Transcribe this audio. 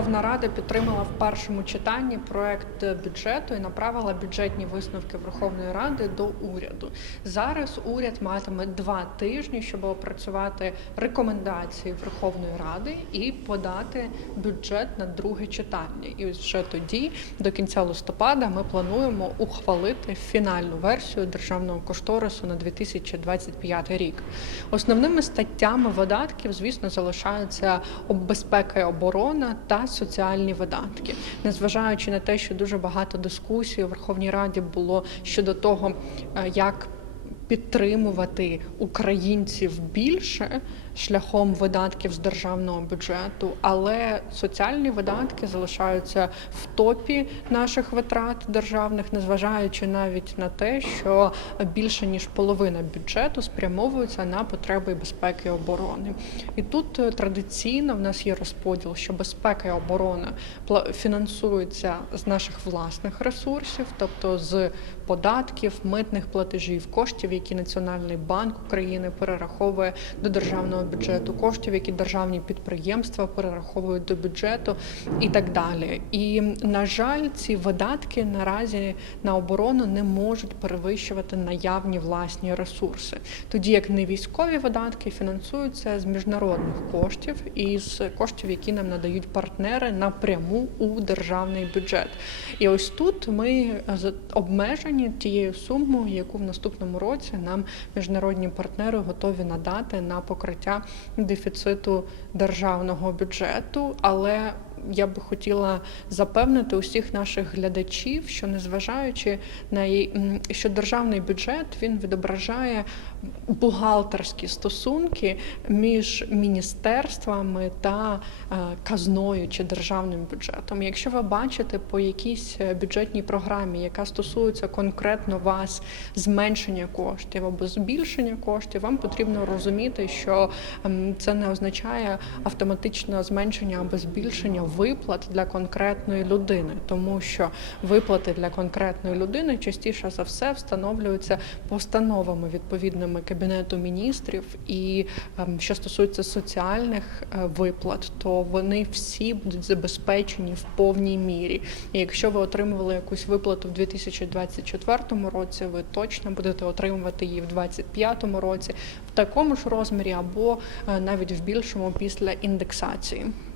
Верховна Рада підтримала в першому читанні проект бюджету і направила бюджетні висновки Верховної Ради до уряду. Зараз уряд матиме два тижні, щоб опрацювати рекомендації Верховної Ради і подати бюджет на друге читання. І ось вже тоді, до кінця листопада, ми плануємо ухвалити фінальну версію державного кошторису на 2025 рік. Основними статтями видатків, звісно, залишаються безпека і оборона та соціальні видатки, незважаючи на те, що дуже багато дискусій у Верховній Раді було щодо того, е, як підтримувати українців більше шляхом видатків з державного бюджету, але соціальні видатки залишаються в топі наших витрат державних, незважаючи навіть на те, що більше ніж половина бюджету спрямовується на потреби безпеки і оборони. І тут е, традиційно в нас є розподіл, що безпека і оборона фінансуються з наших власних ресурсів, тобто з податків, митних платежів, коштів, які Національний банк України перераховує до державного бюджету, коштів, які державні підприємства перераховують до бюджету, і так далі. І на жаль, ці видатки наразі на оборону не можуть перевищувати наявні власні ресурси, тоді як не військові видатки фінансуються з міжнародних коштів і з коштів, які нам надають партнери напряму у державний бюджет. І ось тут ми обмежені тією сумою, яку в наступному році нам міжнародні партнери готові надати на покриття дефіциту державного бюджету. Але я би хотіла запевнити усіх наших глядачів, що незважаючи на ї- м, що державний бюджет він відображає бухгалтерські стосунки між міністерствами та е, казною чи державним бюджетом. Якщо ви бачите по якійсь е, бюджетній програмі, яка стосується конкретно вас зменшення коштів або збільшення коштів, вам потрібно розуміти, що це не означає автоматичне зменшення або збільшення виплат для конкретної людини, тому що виплати для конкретної людини частіше за все встановлюються постановами відповідними кабінету міністрів. І ем, що стосується соціальних е, виплат, то вони всі будуть забезпечені в повній мірі. І якщо ви отримували якусь виплату в 2024 році, ви точно будете отримувати її в 2025 році в такому ж розмірі або е, навіть в більшому після індексації.